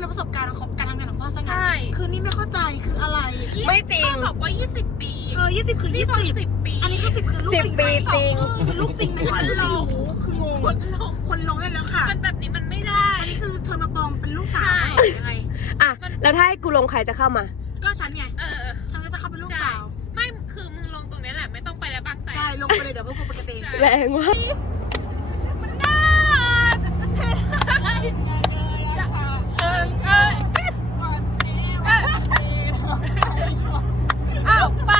เป็ประสบการณ์ของการทำงานของพ่อซะงั้นคือนี่ไม่เข้าใจคืออะไร ไม่จริง ต้อบอกว่า 20 ปีเธอ20คือ20ปีอันนี้คือ10คือลูกจริงไหม10ปี คือลูกจริงนะคะไม่รู้คืองง คนลงคนลงได้แล้วค่ะ มันแบบนี้มันไม่ได้ อันนี้คือเธอมาปอมเป็นลูกสาวอยังไง อะ แล้วถ้าให้กูลงใครจะเข้ามา ก็ฉันไง เออ ฉันก็จะเข้าเป็นลูกสาว ไม่คือมึงลงตรงนี้แหละไม่ต้องไปแล้วบางแสใช่ ลงไปเลยเดี๋ยวพวกกูปกติ แรงว่าก มันน่าเห็นไง Ah, o pai!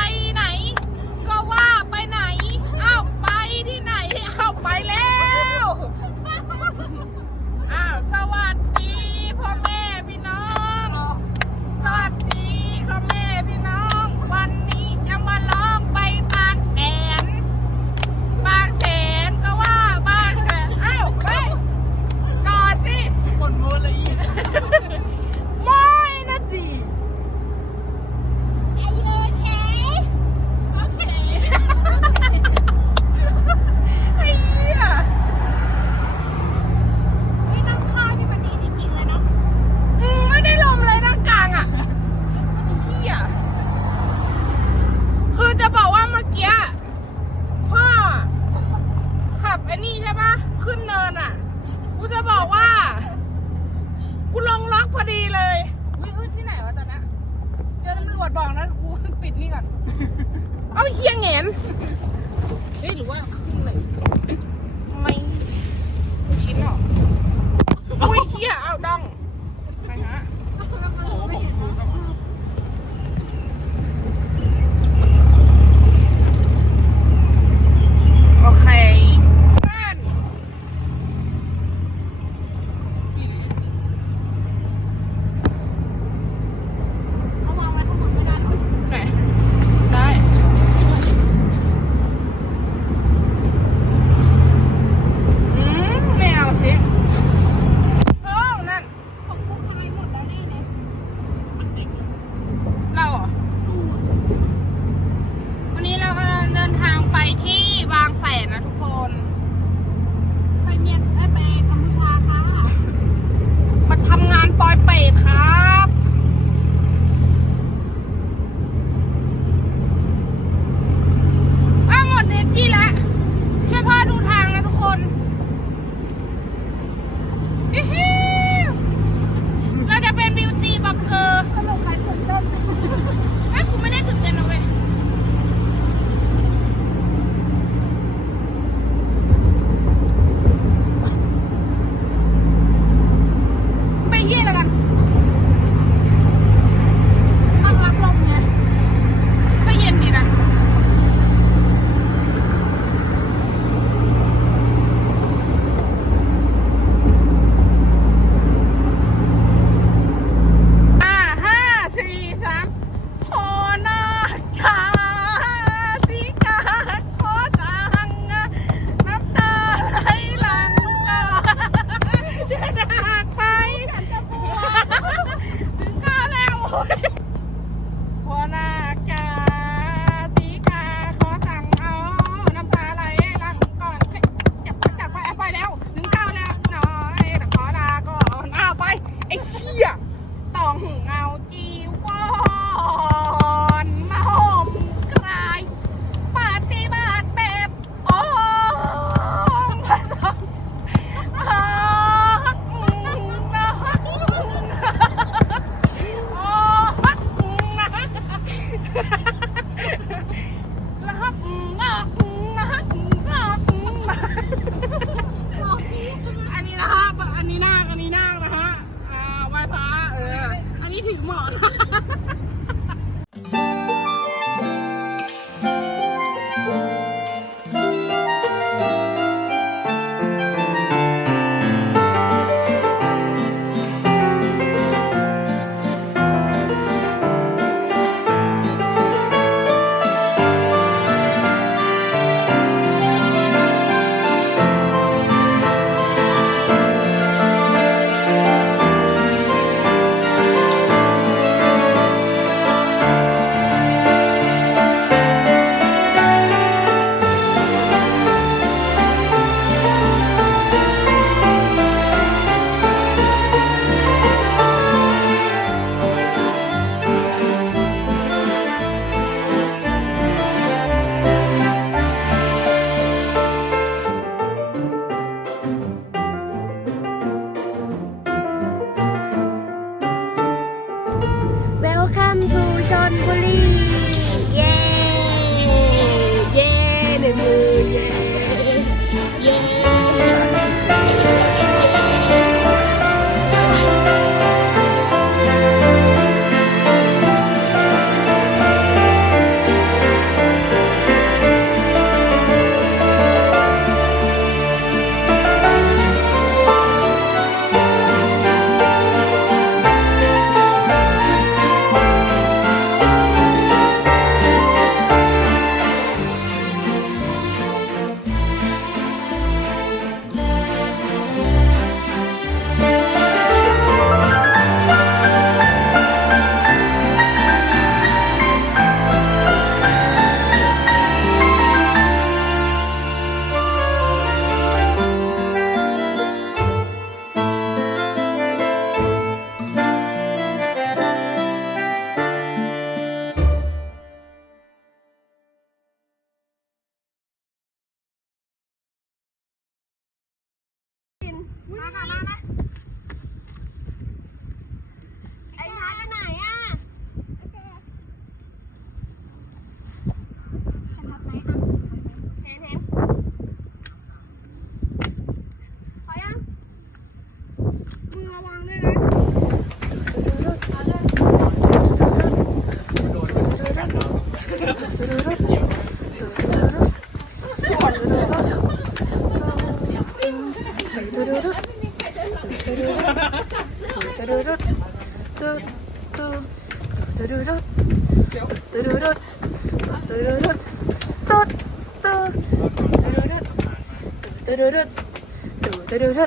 โ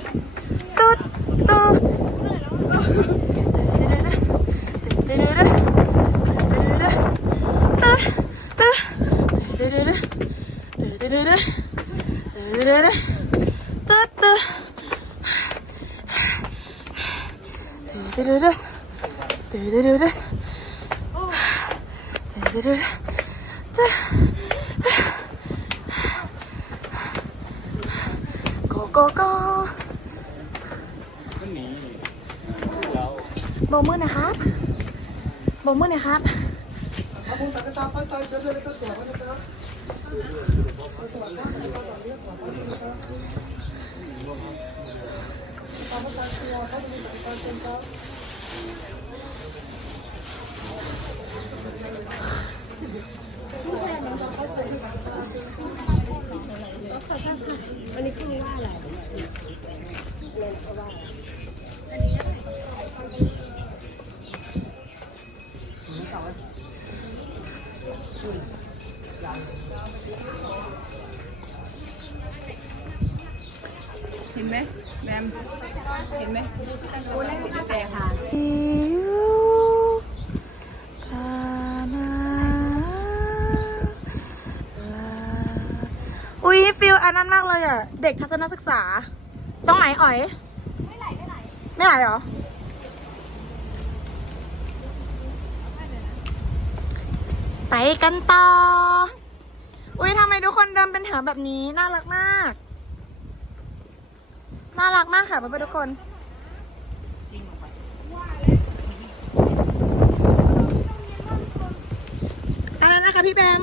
ก โกโกโบมือนะครับโบมือนะครับ วันนี้คือว่าอะไรเห็นไหมแบมเห็นไหมโอ้เล่นแต่ค่ะ เลยอะ เด็กทัศนศึกษาตรงไหนอ๋อย ไม่ไหลไม่ไหลไม่ไหลเหรอ ไปกันต่อ อุ้ยทำไมทุกคนเดินเป็นแถวแบบนี้ น่ารักมาก น่ารักมากค่ะเพื่อนๆทุกคน อะไรนะคะพี่แบม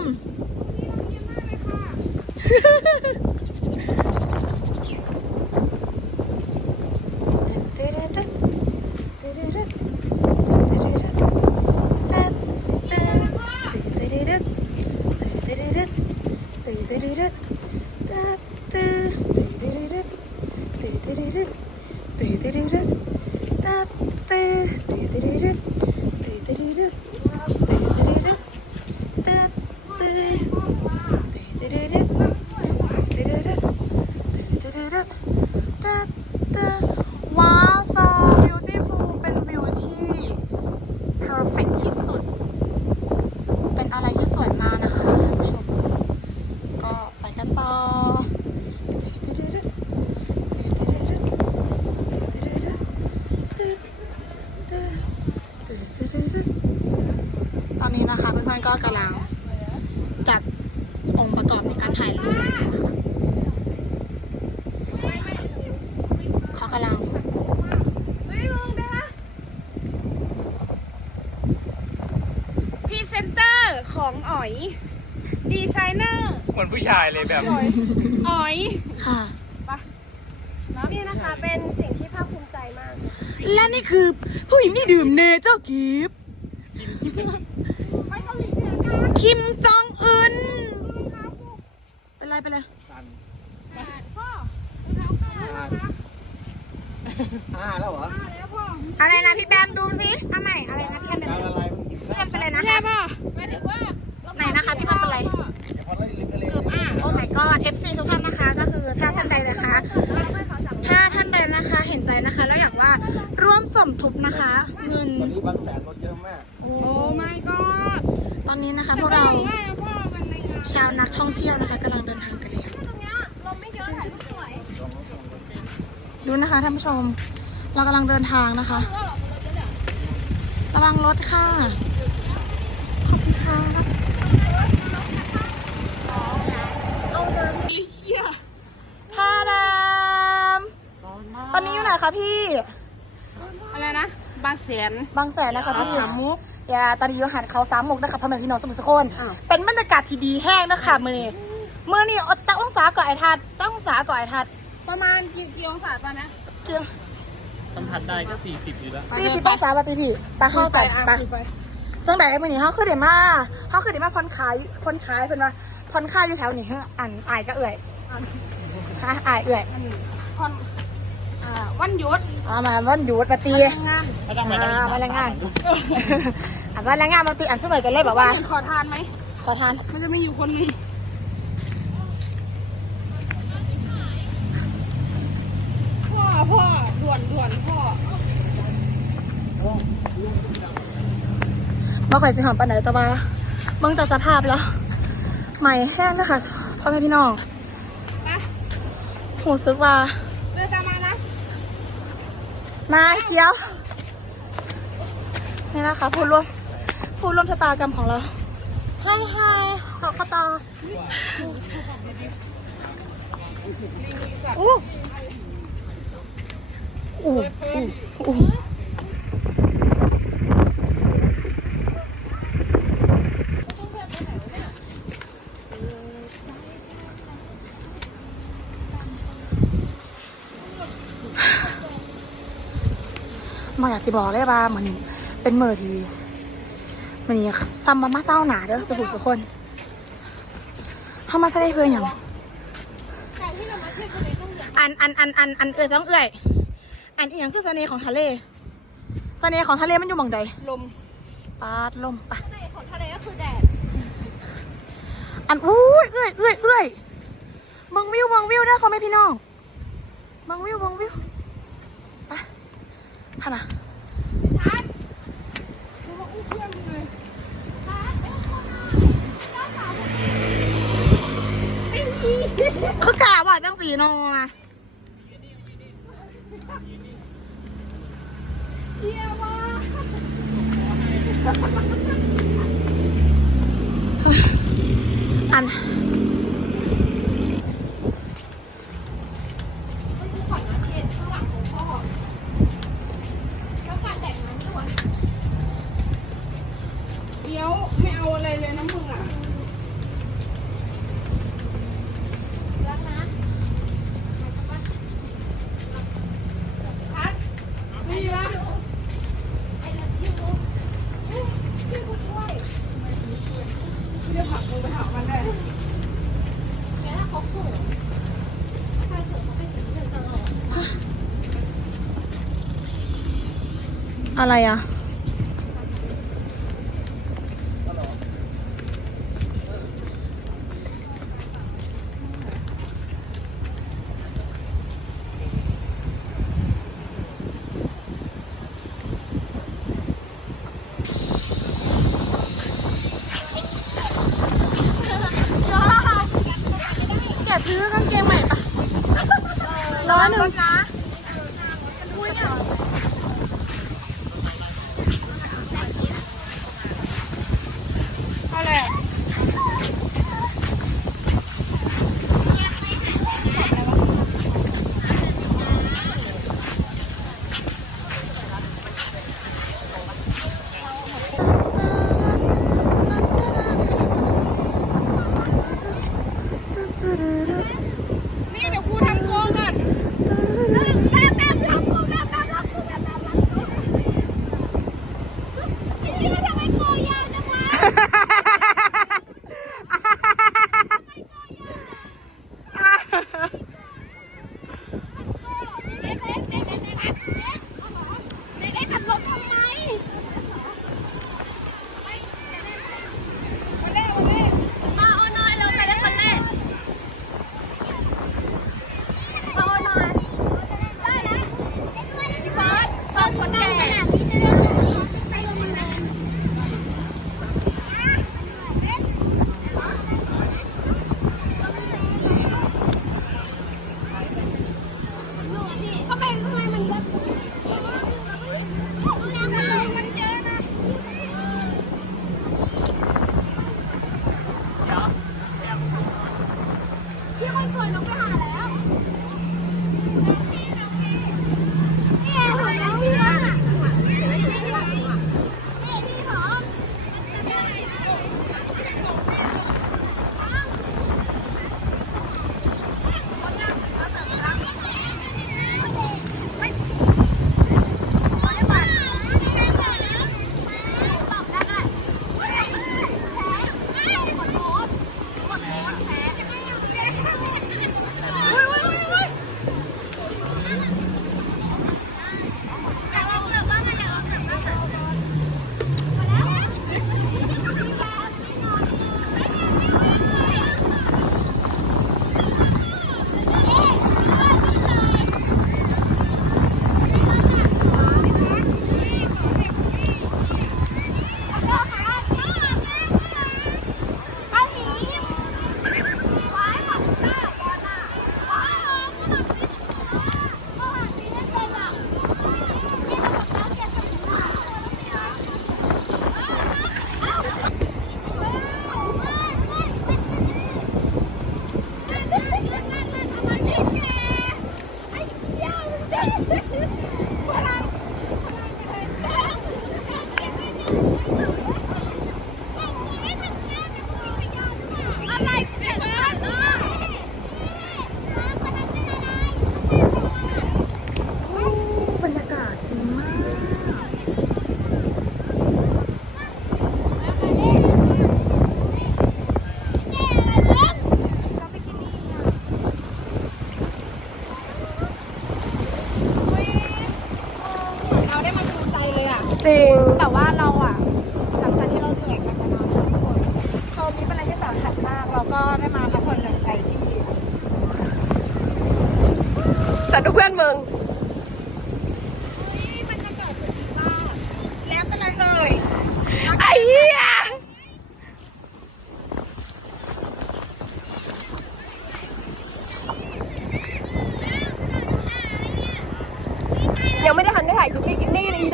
ว้าว so beautiful เป็นวิวที่ perfect ที่สุด เป็นอะไรที่สวยมากนะคะท่านผู้ชม ก็ไปกันต่อ ตอนนี้นะคะเพื่อนๆก็กำลังจัดองค์ประกอบในการถ่ายรูปนะคะเขากำลัง พี่ ของอ๋อย ดีไซเนอร์ เหมือนผู้ ชายเลยแบบอ๋อยค่ะ นี่นะคะ เป็นสิ่งที่ภาคภูมิใจมากและนี่คือผู้หญิงที่ดื่มเนเจอร์กิฟไปเกาหลีเหนือกันคิมจองอึนเป็นไรเป็นไรพ่ออ่าแล้วเหรอมาแล้วพ่ออะไรนะพี่แบมดูสิทำไมอะไรนะพี่แอมเป็นอะไรอะไรพี่แอมเป็นอะไรนะแย่ป่ะหมายถึงว่าไหนนะคะพี่แบมเป็นอะไร โอ้ my god FC ทุกท่านนะคะ ก็คือถ้าท่านใดนะคะ ถ้าท่านใดนะคะเห็นใจนะคะ แล้วอยากว่าร่วมสมทบนะคะ เงินตอนนี้บางแสนรถเยอะมากโอ้โอ้ my god ตอนนี้นะคะพวกเราง่ายอะพ่อมันในงานชาวนักท่องเที่ยวนะคะกำลังเดินทางกันแล้วตรงเนี้ยลมไม่เยอะถ่ายรูปสวยดูนะคะท่านผู้ชม เรากำลังเดินทางนะคะ ระวังรถค่ะ ขอบคุณค่ะอีเหี้ยท่าดามตอ นนี้อยู่ไหนคะพี่อะไรนะ บางแสน บางแสนนะคะพี่สามมุกอย่าตอนนี้อยู่หันเขาสามมุกนะคะพ่อแม่พี่น้องสมุทรสาครเป็นบรรยากาศที่ดีแห้งนะคะมือนี้มือนี้เอาจะองศาก่อนไอ้ทัดจะองศาก่อนไอ้ทัด ประมาณกี่กี่องศาตอนนี้เกี่ยวสัมผัสได้ก็40อยู่แล้วสี่สิบองศาปฏิพี่ไปเข้าใส่ไปจังใดมือนี้เขาคือเดี๋ยวมาเขาคือเดี๋ยวมาผ่อนคลายผ่อนคลายเป็นว่าผ่อนคลายอยู่แถวนี้เฮ้ออ่านอายก็เอื่อยฮะอายเอื่อยผ่อน อ่าวันหยุดเอามาวันหยุดปฏิงานไม่ต้องไปอ่ามาแรงงานอ่ามาแรงงานมาตีอันสมัยกันเลยแบบว่าขอทานไหม ขอทาน มันจะมีอยู่คนหนึงพ่อพ่อด่วนด่วนพ่อมาข่อยสิหอมปานไหนแต่ว่าเบิ่งจากสภาพแล้ว ใหม่แห้งนะคะพ่อแม่พี่น้องนะหูซึกว่าเดินตามมานะ มาเกี้ยว นี่นะคะผู้ร่วมผู้ร่วมชะตากรรมของเราไฮไฮขอขตออู้อู้อู้อู้มาอยาก สิบอกเลยว่ามันเป็นเมื่อทีมันนี่ซ้ำมามาเศร้าหนาเด้อสุขุสุคนเข้ามาทะเลเพื่อนอย่างอันอันอันอันอันเอ่ยสองเอ่ยอันอีกอย่างคือเสน่ห์ของทะเลเสน่ห์ของทะเลมันอยู่หมองใดลมปาดลมปะในของทะเลก็คือแดดอันอู้ยเอ่ยเอ่ยเอ่ยเบังวิวเบังวิวได้อพ่อแม่พี่น้องเบังวิวเบังวิวไปพะนะ เขากล่าวว่าจังสีนองอะอัน เดี๋ยวไม่เอาอะไรเลยนะมึงอะ แล้วนะ พัดนี่ละ ไอ้เลิฟยูชื่อคุณด้วย เดี๋ยวผักมึงไปหามันได้ แกถ้าเขาเขินใครเขินเขาเป็นอย่างนี้ตลอด อะไรอะ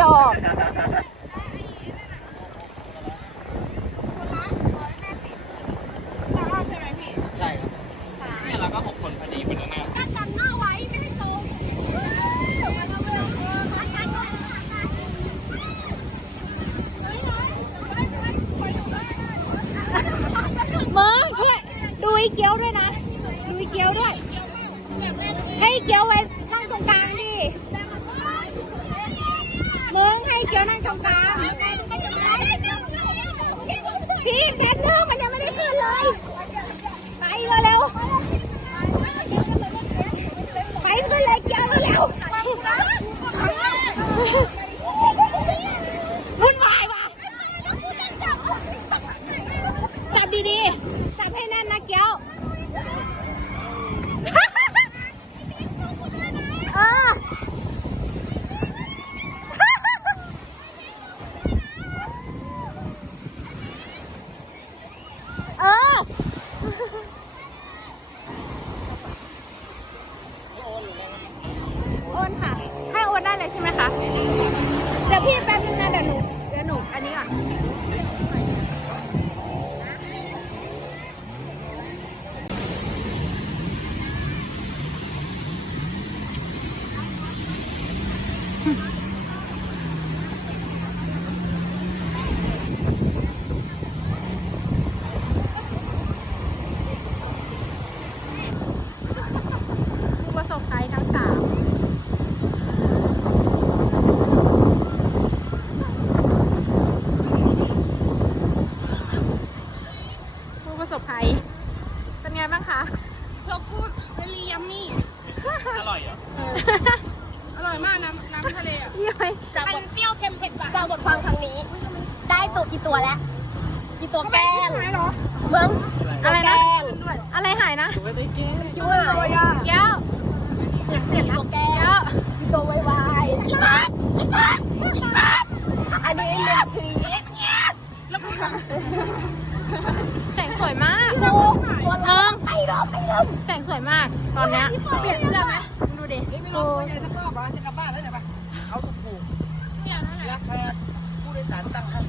ดอก Oh, my God. Mm-hmm. ด้เนาะเบิ้งอะไรนะ อะไรหายนะคิ้วยเย้าเสียงเปลี่ยนแล้วแก้วตัววายวายอันนี้เรื่องผีแล้วแต่งสวยมากโอ้คนเลิงไปรอบไปเลิงแต่งสวยมาก ตอนเนี้ยเปลี่ยนแล้วไหมดูดิไม่รู้ยัวะจะกลับบ้านแล้วเนี่ยไปเอาถูกๆเนี่ยนั่นแหลผู้โดยสารตั้งให้